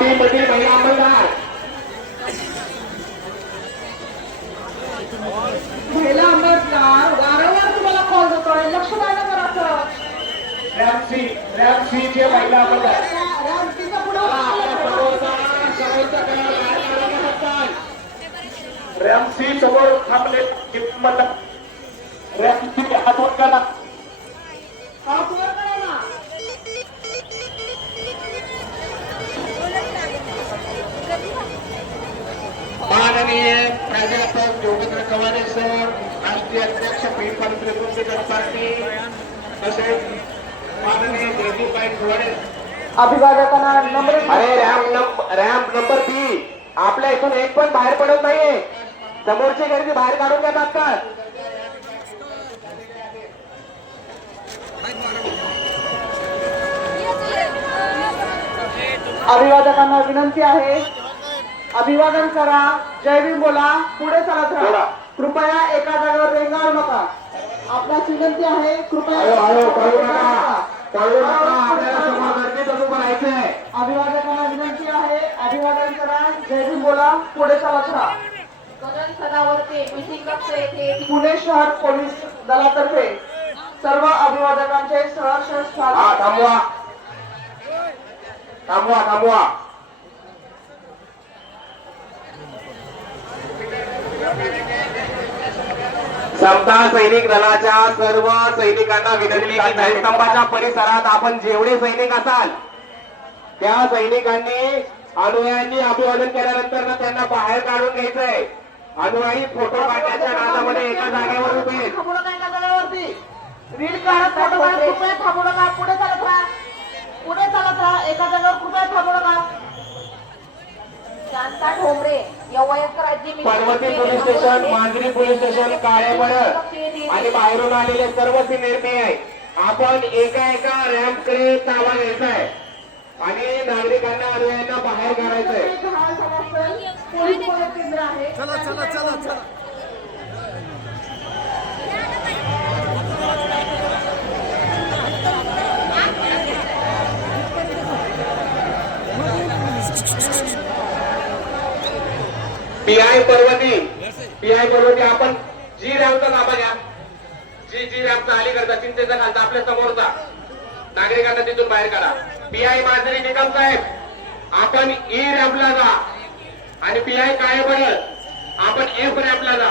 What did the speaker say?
बी मधील महिला अंमलदार महिला अंमलदार वारंवार तुम्हाला कॉल देतोय, लक्ष द्यायला करायचं. रॅम सी चे महिला अंमलदार रामतीचा पुढे रॅम सी समोर थांबले किंमत रॅम सी हात वर करा. हात वर करा ना. माननीय प्राध्यापक योगेंद्र कवारे सर, राष्ट्रीय अध्यक्ष पीठ रिपब्लिकन पार्टी, तसेच माननीय जयदीपभाई खुवाडे. अभिवादकांना नम्र अरे रॅम्प नंबर बी आपल्या इथून एक पण बाहेर पडत नाहीये. समोरची गर्दी बाहेर काढून घ्या तात्काळ. अभिवादकांना विनंती आहे, अभिवादन करा, जय भीम बोला, पुढे चालत राहा. कृपया एका जागेवर रेंगाळू नका. आपल्यास विनंती आहे, कृपया अभिवादकांना विनंती आहे, अभिवादन करा, जय भीम बोला, पुढे चालत राहा. पुणे शहर पोलीस दलातर्फे सर्व अभिवादकांचे सहर्ष स्वागत. थांबवा थांबवा थांबवा. समता सैनिक दलाच्या सर्व सैनिकांना विनंती की ध्वजस्तंभाच्या परिसरात आपण जेवढे सैनिक असाल त्या सैनिकांनी अनुयायांनी अभिवादन केल्यानंतर ना त्यांना बाहेर काढून घ्यायचंय. अनुयायी फोटो काढण्याच्या नादामध्ये एका जागेवर उभे आहेत. थांबू नका एका जागेवरती. रील काढत फोटो काढत कृपया थांबू नका. पुढे चालत राहा, पुढे चालत राहा. एका जागेवर कृपया थांबू नका. शांता ठोंबरे या वयस्कर आजी पार्वती पोलीस स्टेशन, मांजरी पोलीस स्टेशन, काळेपड आणि बाहेरून आलेले सर्व सिनियर आहे. आपण एका एका रॅम्पकडे ताबा घ्यायचा आहे आणि नागरिकांना अनुयायांना बाहेर काढायचंय. जहाल समाजस्थळ पोलीस मदत केंद्र आहे. चला चला चला चला. पीआय पर्वती आपण जी रॅम्पचा ताबा घ्या. जी रॅम्पचा अलीकडचा चिंतेचा खालचा आपल्या समोरचा नागरिकांना तिथून बाहेर काढा. पीआय मांजरी निकम साहेब आपण ई रॅम्पला जा आणि पीआय काय पडेल आपण एफ रॅम्पला जा.